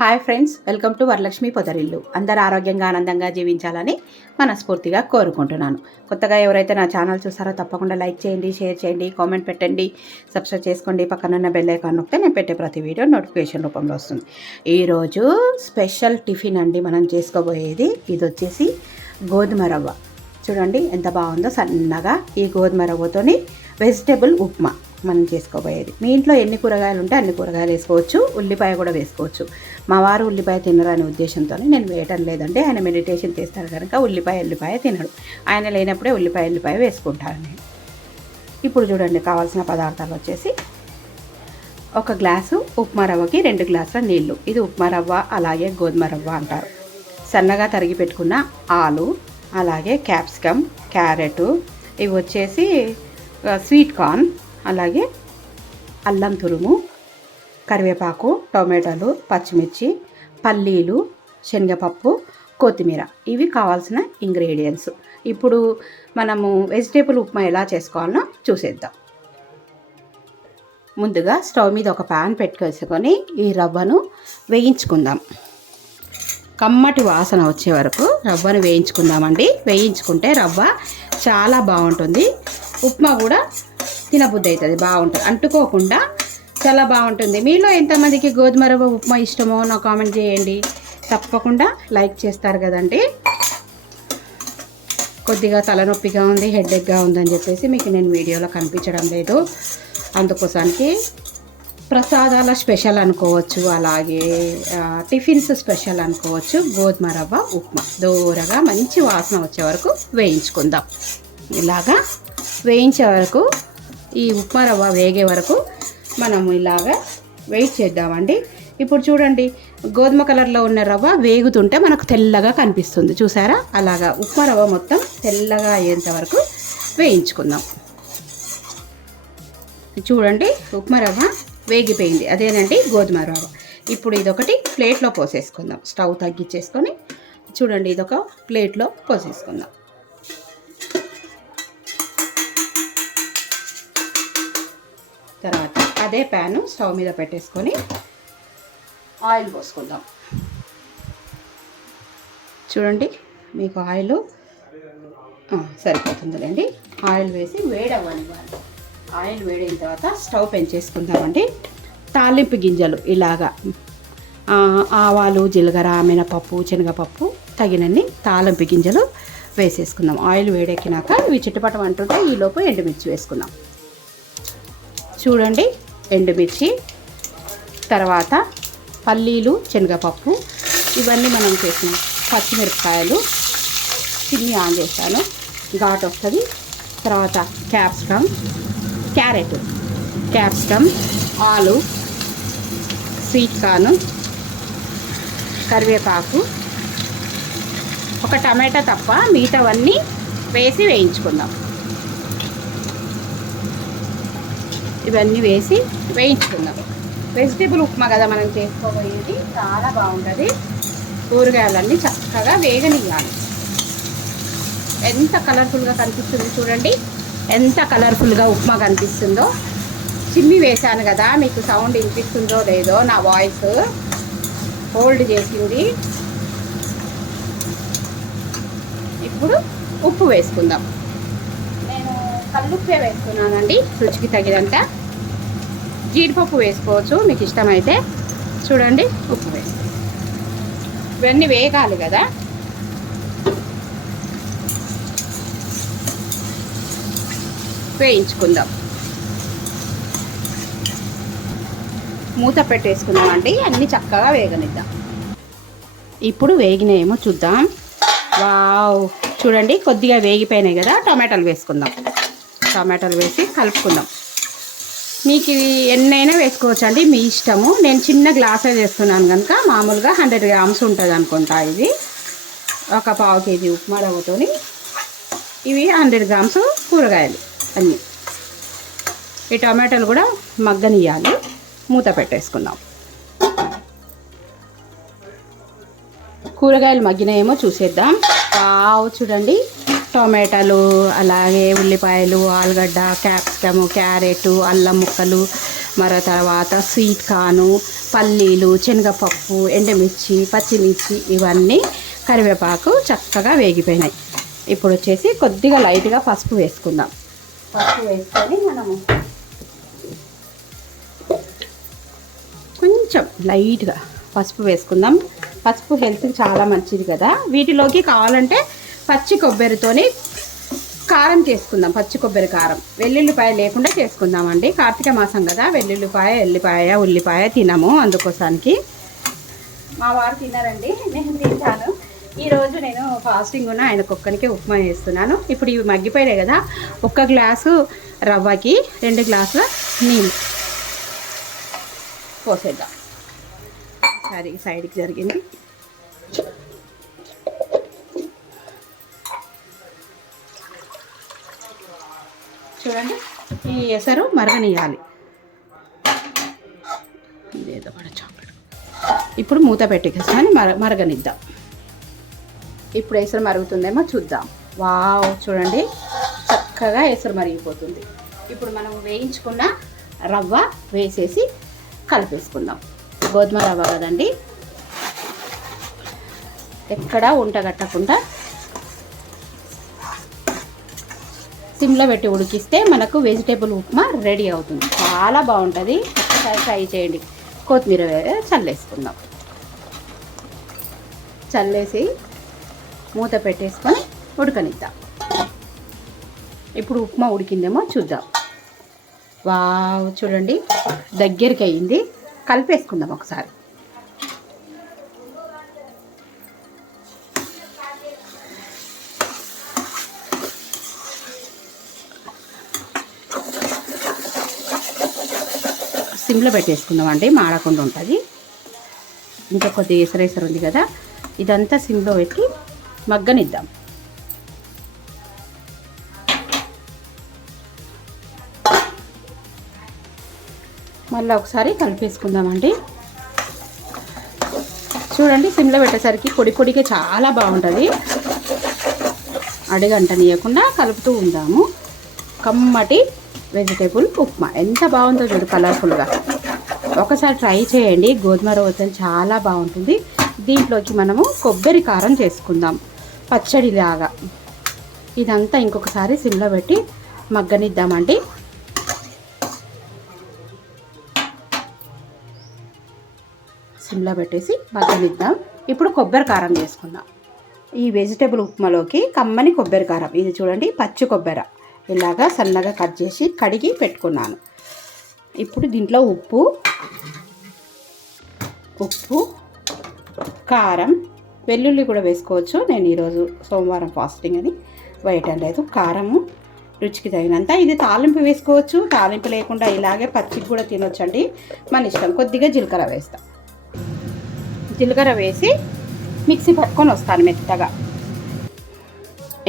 Hi friends, welcome to Varalakshmi Podarillu. అందరూ ఆరోగ్యంగా ఆనందంగా జీవించాలని మనస్ఫూర్తిగా కోరుకుంటున్నాను. కొత్తగా ఎవరైతే నా ఛానల్ చూసారో తప్పకుండా లైక్ చేయండి, షేర్ చేయండి, కామెంట్ పెట్టండి, సబ్స్క్రైబ్ చేసుకోండి. పక్కనున్న బెల్ ఐకాన్ నొక్కితే నేను పెట్టే ప్రతి వీడియో నోటిఫికేషన్ రూపంలో వస్తుంది. ఈరోజు స్పెషల్ టిఫిన్ అండి మనం చేసుకోబోయేది. ఇది వచ్చేసి గోధుమ రవ్వ. చూడండి ఎంత బాగుందో, సన్నగా. ఈ గోధుమ రవ్వతోని వెజిటేబుల్ ఉప్మా మనం చేసుకోబోయేది. మీ ఇంట్లో ఎన్ని కూరగాయలు ఉంటే అన్ని కూరగాయలు వేసుకోవచ్చు, ఉల్లిపాయ కూడా వేసుకోవచ్చు. మా వారు ఉల్లిపాయ తినరు అనే ఉద్దేశంతో నేను వేయటం లేదంటే, ఆయన మెడిటేషన్ చేస్తారు కనుక ఉల్లిపాయ తినడు. ఆయన లేనప్పుడే ఉల్లిపాయ వేసుకుంటాను నేను. ఇప్పుడు చూడండి, కావాల్సిన పదార్థాలు వచ్చేసి ఒక గ్లాసు ఉప్మా రవ్వకి 2 గ్లాసుల నీళ్లు. ఇది ఉప్మా రవ్వ, అలాగే గోధుమ రవ్వ అంటారు. సన్నగా తరిగి పెట్టుకున్న ఆలు, అలాగే క్యాప్సికమ్, క్యారెట్, ఇవి వచ్చేసి స్వీట్ కార్న్, అలాగే అల్లం తురుము, కరివేపాకు, టొమాటోలు, పచ్చిమిర్చి, పల్లీలు, శనగపప్పు, కొత్తిమీర. ఇవి కావాల్సిన ఇంగ్రీడియంట్స్. ఇప్పుడు మనము వెజిటేబుల్ ఉప్మా ఎలా చేసుకోవాలో చూసేద్దాం. ముందుగా స్టవ్ మీద ఒక ప్యాన్ పెట్టుకొని ఈ రవ్వను వేయించుకుందాం. కమ్మటి వాసన వచ్చే వరకు రవ్వను వేయించుకుందామండి. వేయించుకుంటే రవ్వ చాలా బాగుంటుంది, ఉప్మా కూడా తినబుద్ధి అవుతుంది, బాగుంటుంది, అంటుకోకుండా చాలా బాగుంటుంది. మీలో ఎంతమందికి గోధుమ రవ్వ ఉప్మా ఇష్టమో నాకు కామెంట్ చేయండి. తప్పకుండా లైక్ చేస్తారు కదండి. కొద్దిగా తలనొప్పిగా ఉంది, హెడేక్గా ఉందని చెప్పేసి మీకు నేను వీడియోలో కనిపించడం లేదు. అందుకోసానికి ప్రసాదాల స్పెషల్ అనుకోవచ్చు, అలాగే టిఫిన్స్ స్పెషల్ అనుకోవచ్చు. గోధుమ రవ్వ ఉప్మా దూరగా మంచి వాసన వచ్చే వరకు వేయించుకుందాం. ఇలాగా వేయించే వరకు, ఈ ఉప్మా రవ్వ వేగే వరకు మనము ఇలాగా వెయిట్ చేద్దామండి. ఇప్పుడు చూడండి, గోధుమ కలర్లో ఉన్న రవ్వ వేగుతుంటే మనకు తెల్లగా కనిపిస్తుంది, చూసారా? అలాగా ఉప్మా రవ్వ మొత్తం తెల్లగా అయ్యేంత వరకు వేయించుకుందాం. చూడండి, ఉప్మా రవ్వ వేగిపోయింది, అదేనండి గోధుమ రవ్వ. ఇప్పుడు ఇదొకటి ప్లేట్లో పోసేసుకుందాం. స్టవ్ తగ్గించేసుకొని చూడండి, ఇదొక ప్లేట్లో పోసేసుకుందాం. తర్వాత అదే ప్యాను స్టవ్ మీద పెట్టేసుకొని ఆయిల్ పోసుకుందాం. చూడండి, మీకు ఆయిల్ సరిపోతుందిలేండి. ఆయిల్ వేసి వేడవ్వనివ్వాలి. ఆయిల్ వేడిన తర్వాత స్టవ్ పెంచేసుకుందామండి. తాలింపు గింజలు ఇలాగా ఆవాలు, జీలకర్ర, మినపప్పు, శనగపప్పు, తగినన్ని తాలింపు గింజలు వేసేసుకుందాం. ఆయిల్ వేడెక్కినాక ఇవి చిట్టుపటం అంటుంటే ఈలోపు ఎండుమిర్చి వేసుకుందాం. చూడండి, ఎండుమిర్చి, తర్వాత పల్లీలు, శనగపప్పు, ఇవన్నీ మనం చేసిన పచ్చిమిరపకాయలు చిన్ని ఆన్ చేస్తాను, ఘాటు వస్తుంది. తర్వాత క్యాప్సికమ్, క్యాప్సికమ్, ఆలు, స్వీట్ కార్న్, కరివేపాకు, ఒక టమాటా తప్ప మిగతావన్నీ వేసి వేయించుకుందాం. ఇవన్నీ వేసి వేయించుకుందాం. వెజిటేబుల్ ఉప్మా కదా మనం చేసుకోబోయేది, చాలా బాగుంటుంది. కూరగాయలన్నీ చక్కగా వేగనివ్వాలి. ఎంత కలర్ఫుల్గా కనిపిస్తుంది చూడండి, ఎంత కలర్ఫుల్గా ఉప్మా కనిపిస్తుందో. చిమ్మి వేశాను కదా, మీకు సౌండ్ వినిపిస్తుందో లేదో, నా వాయిస్ హోల్డ్ చేసింది. ఇప్పుడు ఉప్పు వేసుకుందాం. నేను కల్లుప్పే వేసుకున్నానండి, రుచికి తగినంత. జీడిపప్పు వేసుకోవచ్చు మీకు ఇష్టమైతే. చూడండి, ఉప్పు వేసి ఇవన్నీ వేగాలి కదా. వేయించుకుందాం. మూత పెట్టేసుకుందామండి, అన్నీ చక్కగా వేగనిద్దాం. ఇప్పుడు వేగినాయేమో చూద్దాం. వావ్, చూడండి కొద్దిగా వేగిపోయినాయి కదా. టమాటాలు వేసుకుందాం. టమాటాలు వేసి కలుపుకుందాం. మీకు ఎన్నైనా వేసుకోవచ్చు అండి, మీ ఇష్టము. నేను చిన్న గ్లాసే వేస్తున్నాను కనుక మామూలుగా 100 గ్రామ్స్ ఉంటుంది అనుకుంటా. ఇది ఒక 1/2 కేజీ ఉప్మా రవ్వతోని ఇవి 100 గ్రామ్స్ కూరగాయలు అన్నీ. ఈ టమాటాలు కూడా మగ్గనియాలి. మూత పెట్టేసుకుందాం. కూరగాయలు మగ్గినాయేమో చూసేద్దాం. చూడండి, టొమాటోలు, అలాగే ఉల్లిపాయలు, ఆలుగడ్డ, క్యాప్సికము, క్యారెట్, అల్లం ముక్కలు, మరో తర్వాత స్వీట్ కార్న్, పల్లీలు, శనగపప్పు, ఎండుమిర్చి, పచ్చిమిర్చి ఇవన్నీ కరివేపాకు చక్కగా వేగిపోయినాయి. ఇప్పుడు వచ్చేసి కొద్దిగా లైట్గా పసుపు వేసుకుందాం. పసుపు వేసుకొని మనము కొంచెం లైట్గా పసుపు వేసుకుందాం. పసుపు హెల్త్కి చాలా మంచిది కదా. వీటిలోకి కావాలంటే పచ్చి కొబ్బరితోని కారం చేసుకుందాం. పచ్చి కొబ్బరి కారం వెల్లుల్లిపాయ లేకుండా చేసుకుందామండి. కార్తీక మాసం కదా, వెల్లుల్లిపాయ, ఎల్లిపాయ, ఉల్లిపాయ తినము, అందుకోసానికి. మా వారు తిన్నారండి, నేను తింటాను. ఈరోజు నేను ఫాస్టింగ్ ఉన్న ఆయన కుక్కనికి ఉప్మా చేస్తున్నాను. ఇప్పుడు ఇవి మగ్గిపోయాయి కదా, 1 గ్లాసు రవ్వకి 2 గ్లాసుల నీళ్ళు పోసేద్దాం. సరే సైడ్కి జరిగింది. చూడండి, ఈ ఎసరు మరగనియాలి. ఇదేదో కూడా చాక్లెట్. ఇప్పుడు మూత పెట్టేసుకొని మరగనిద్దాం. ఇప్పుడు ఎసరు మరుగుతుందేమో చూద్దాం. వావ్, చూడండి చక్కగా ఎసరు మరిగిపోతుంది. ఇప్పుడు మనం వేయించుకున్న రవ్వ వేసేసి కలిపేసుకుందాం. గోధుమ రవ్వ కదండి, ఎక్కడా ఉంటగట్టకుండా సిమ్లో పెట్టి ఉడికిస్తే మనకు వెజిటేబుల్ ఉప్మా రెడీ అవుతుంది. చాలా బాగుంటుంది, ఒకసారి ట్రై చేయండి. కొత్తిమీర చల్లేసుకుందాం. చల్లేసి మూత పెట్టేసుకొని ఉడకనిద్దాం. ఇప్పుడు ఉప్మా ఉడికిందేమో చూద్దాం. వావ్, చూడండి దగ్గరికి అయ్యింది. కలిపేసుకుందాం ఒకసారి. సిమ్లో పెట్టేసుకుందాం అండి, మాడకుండా ఉంటుంది. ఇంకా కొద్దిగా ఎసరేసరు ఉంది కదా, ఇదంతా సిమ్లో పెట్టి మగ్గనిద్దాం. మళ్ళీ ఒకసారి కలిపేసుకుందామండి. చూడండి, సిమ్లో పెట్టేసరికి పొడి పొడిగా చాలా బాగుంటుంది. అడుగంటనీయకుండా కలుపుతూ ఉందాము. కమ్మటి వెజిటేబుల్ ఉప్మా ఎంత బాగుందో చూడు, కలర్ఫుల్గా. ఒకసారి ట్రై చేయండి. గోధుమ రవ్వతో చాలా బాగుంటుంది. దీంట్లోకి మనము కొబ్బరి కారం చేసుకుందాం, పచ్చడిలాగా. ఇదంతా ఇంకొకసారి సిమ్లో పెట్టి మగ్గనిద్దామండి. సిమ్లో పెట్టేసి మగ్గనిద్దాం. ఇప్పుడు కొబ్బరి కారం చేసుకుందాం. ఈ వెజిటేబుల్ ఉప్మాలోకి కమ్మని కొబ్బరి కారం. ఇది చూడండి, పచ్చి కొబ్బరి ఇలాగా సన్నగా కట్ చేసి కడిగి పెట్టుకున్నాను. ఇప్పుడు దీంట్లో ఉప్పు, కారం, వెల్లుల్లి కూడా వేసుకోవచ్చు. నేను ఈరోజు సోమవారం ఫాస్టింగ్ అని వేయటం లేదు. కారము రుచికి తగినంత. ఇది తాలింపు వేసుకోవచ్చు, తాలింపు లేకుండా ఇలాగే పచ్చికి కూడా తినొచ్చండి, మన ఇష్టం. కొద్దిగా జీలకర్ర వేస్తాను. జీలకర్ర వేసి మిక్సీ పట్టుకొని వస్తాను మెత్తగా.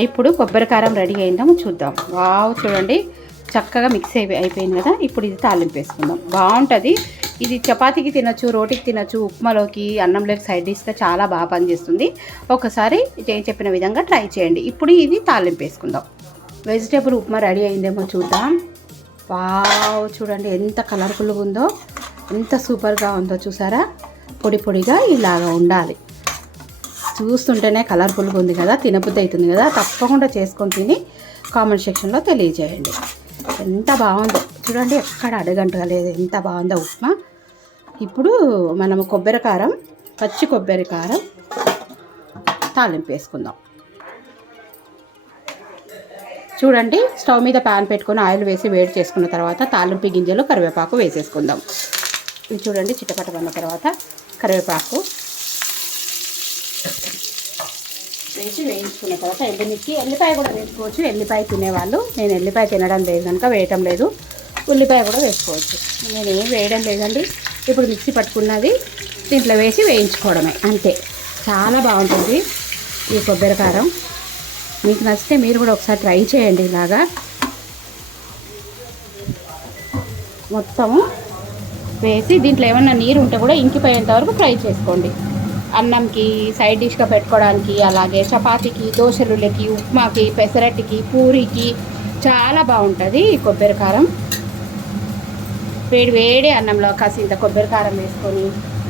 ఇప్పుడు కొబ్బరి కారం రెడీ అయిందో చూద్దాం. వావ్, చూడండి చక్కగా మిక్స్ అయిపోయింది కదా. ఇప్పుడు ఇది తాలింపు వేసుకుందాం. బాగుంటుంది. ఇది చపాతీకి తినొచ్చు, రోటీకి తినొచ్చు, ఉప్మాలోకి, అన్నంలోకి సైడ్ డిష్గా చాలా బాగా పనిచేస్తుంది. ఒకసారి చెప్పిన విధంగా ట్రై చేయండి. ఇప్పుడు ఇది తాలింపు వేసుకుందాం. వెజిటేబుల్ ఉప్మా రెడీ అయిందేమో చూద్దాం. వావ్, చూడండి ఎంత కలర్ఫుల్గా ఉందో, ఎంత సూపర్గా ఉందో చూసారా. పొడి పొడిగా ఇలాగా ఉండాలి. చూస్తుంటేనే కలర్ఫుల్గా ఉంది కదా, తినబుద్ధి అవుతుంది కదా. తప్పకుండా చేసుకొని తిని కామెంట్ సెక్షన్లో తెలియజేయండి. ఎంత బాగుందో చూడండి, ఎక్కడ అడగంటగా లేదు, ఎంత బాగుందో ఉప్మా. ఇప్పుడు మనము కొబ్బరి కారం, పచ్చి కొబ్బరి కారం తాలింపు వేసుకుందాం. చూడండి, స్టవ్ మీద ప్యాన్ పెట్టుకొని ఆయిల్ వేసి వేడి చేసుకున్న తర్వాత తాలింపు గింజలు, కరివేపాకు వేసేసుకుందాం. ఇది చూడండి, చిట్టపట పడిన తర్వాత కరివేపాకు వేసి వేయించుకున్న తర్వాత ఎండుమిర్చి, ఎల్లిపాయ కూడా వేసుకోవచ్చు. ఎల్లిపాయ తినేవాళ్ళు, నేను ఎల్లిపాయ తినడం లేదు కనుక వేయటం లేదు. ఉల్లిపాయ కూడా వేసుకోవచ్చు, నేను ఏం వేయడం లేదండి. ఇప్పుడు మిక్సీ పట్టుకున్నది దీంట్లో వేసి వేయించుకోవడమే, అంతే. చాలా బాగుంటుంది ఈ కొబ్బరి కారం. మీకు నచ్చితే మీరు కూడా ఒకసారి ట్రై చేయండి. ఇలాగా మొత్తము వేసి దీంట్లో ఏమన్నా నీరు ఉంటే కూడా ఇంకిపోయేంత వరకు ఫ్రై చేసుకోండి. అన్నంకి సైడ్ డిష్గా పెట్టుకోవడానికి, అలాగే చపాతీకి, దోశలులకి, ఉప్మాకి, పెసరట్టుకి, పూరికి చాలా బాగుంటుంది ఈ కొబ్బరి కారం. వేడి వేడి అన్నంలో కాసింత కొబ్బరి కారం వేసుకొని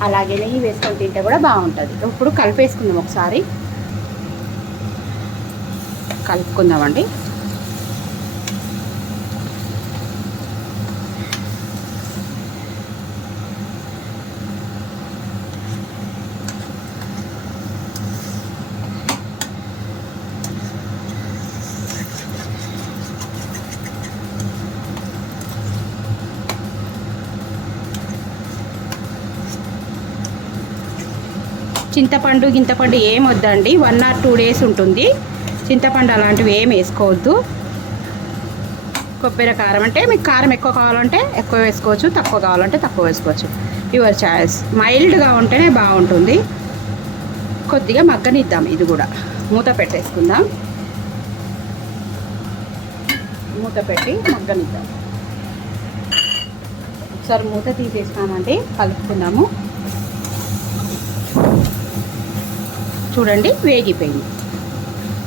అలాగే నెయ్యి వేసుకొని తింటే కూడా బాగుంటుంది. ఇప్పుడు కలిపేసుకుందాం, ఒకసారి కలుపుకుందామండి. చింతపండు గింతపండు ఏం వద్దండి, 1 or 2 days ఉంటుంది. చింతపండు అలాంటివి ఏం వేసుకోవద్దు. కొబ్బరి కారం అంటే మీకు కారం ఎక్కువ కావాలంటే ఎక్కువ వేసుకోవచ్చు, తక్కువ కావాలంటే తక్కువ వేసుకోవచ్చు. Your choice. మైల్డ్గా ఉంటేనే బాగుంటుంది. కొద్దిగా మగ్గనిద్దాం. ఇది కూడా మూత పెట్టేసుకుందాం. మూత పెట్టి మగ్గనిద్దాం. ఒకసారి మూత తీసేస్తానండి, కలుపుకుందాము. చూడండి వేగిపోయింది.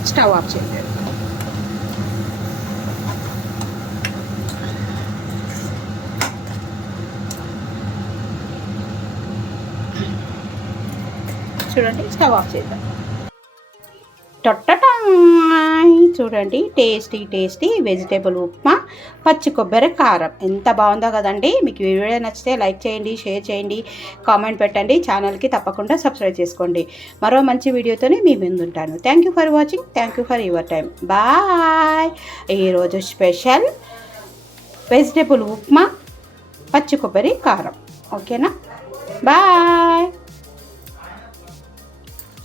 స్టవ్ ఆఫ్ చేయండి. చూడండి స్టవ్ ఆఫ్ చేద్దాం. చూడండి టేస్టీ టేస్టీ వెజిటేబుల్ ఉప్మా పచ్చి కొబ్బరి కారం ఎంత బాగుందో కదండి. మీకు ఈ వీడియో నచ్చితే లైక్ చేయండి, షేర్ చేయండి, కామెంట్ పెట్టండి. ఛానల్కి తప్పకుండా సబ్స్క్రైబ్ చేసుకోండి. మరో మంచి వీడియోతోనే మీ ముందుంటాను. Thank you for watching. Thank you for your time. Bye. ఈరోజు స్పెషల్ వెజిటేబుల్ ఉప్మా పచ్చి కొబ్బరి కారం. ఓకేనా? Bye.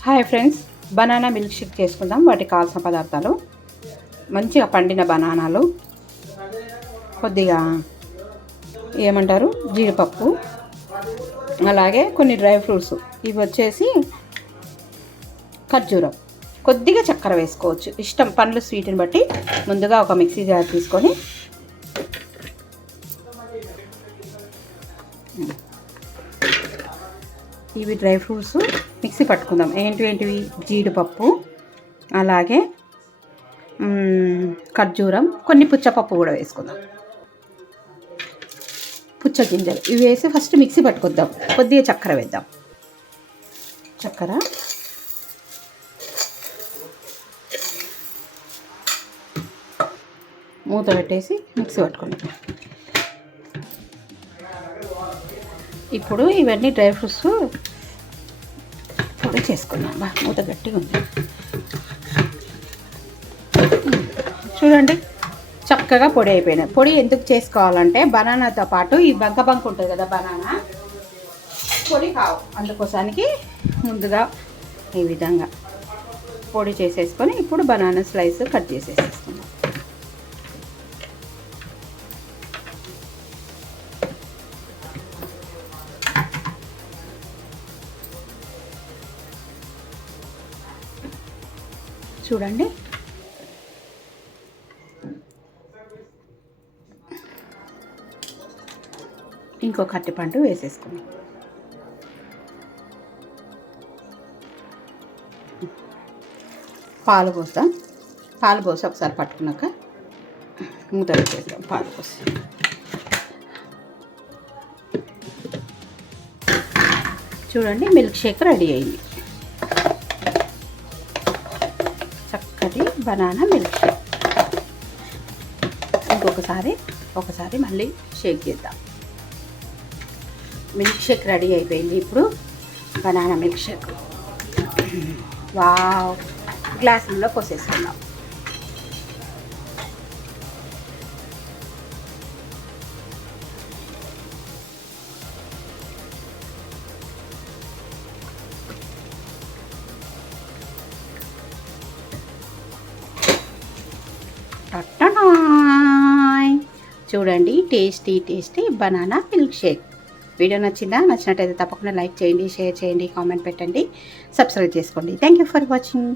Hi friends, banana milk shake చేసుకుందాం. వాటికి కావాల్సిన పదార్థాలు: మంచిగా పండిన బనానాలు, కొద్దిగా ఏమంటారు జీడిపప్పు, అలాగే కొన్ని డ్రై ఫ్రూట్స్. ఇవి వచ్చేసి ఖర్జూరం, కొద్దిగా చక్కెర వేసుకోవచ్చు, ఇష్టం పండ్లు స్వీట్ని బట్టి. ముందుగా ఒక మిక్సీ జార్ తీసుకొని ఇవి డ్రై ఫ్రూట్స్ మిక్సీ పట్టుకుందాం. ఏంటివి? జీడిపప్పు, అలాగే ఖర్జూరం, కొన్ని పుచ్చపప్పు కూడా వేసుకుందాం, పుచ్చ గింజలు. ఇవి వేసి ఫస్ట్ మిక్సీ పట్టుకొద్దాం. కొద్దిగా చక్కెర వేద్దాం. చక్కెర, మూత పెట్టేసి మిక్సీ పట్టుకుందాం. ఇప్పుడు ఇవన్నీ డ్రై ఫ్రూట్స్ పొడి చేసుకుందాం. మూత గట్టిగా ఉంది. చూడండి చక్కగా పొడి అయిపోయినాయి. పొడి ఎందుకు చేసుకోవాలంటే బనానాతో పాటు ఈ బంక ఉంటుంది కదా, బనానా పొడి కావు. అందుకోసానికి ముందుగా ఈ విధంగా పొడి చేసేసుకొని ఇప్పుడు బనానా స్లైస్ కట్ చేసేసుకుందాం. చూడండి ఇంకొక అరటిపండు వేసేసుకున్నాం. పాలు పోస్తాం. పాలు పోసి ఒకసారి పట్టుకున్నాక మూత పెట్టేస్తాం. పాలు పోసి చూడండి మిల్క్ షేక్ రెడీ అయింది. చక్కటి బనానా మిల్క్ షేక్. ఒకసారి మళ్ళీ షేక్ చేద్దాం. మిల్క్ షేక్ రెడీ అయిపోయింది. ఇప్పుడు బనానా మిల్క్ షేక్ వావ్ గ్లాసుల్లో పోసేసుకుందాం. చూడండి tasty banana milk Sheikh. Video నచ్చినట్టయితే తప్పకుండా లైక్ చేయండి, షేర్ చేయండి, కామెంట్ పెట్టండి, సబ్స్క్రైబ్ చేసుకోండి. Thank you for watching.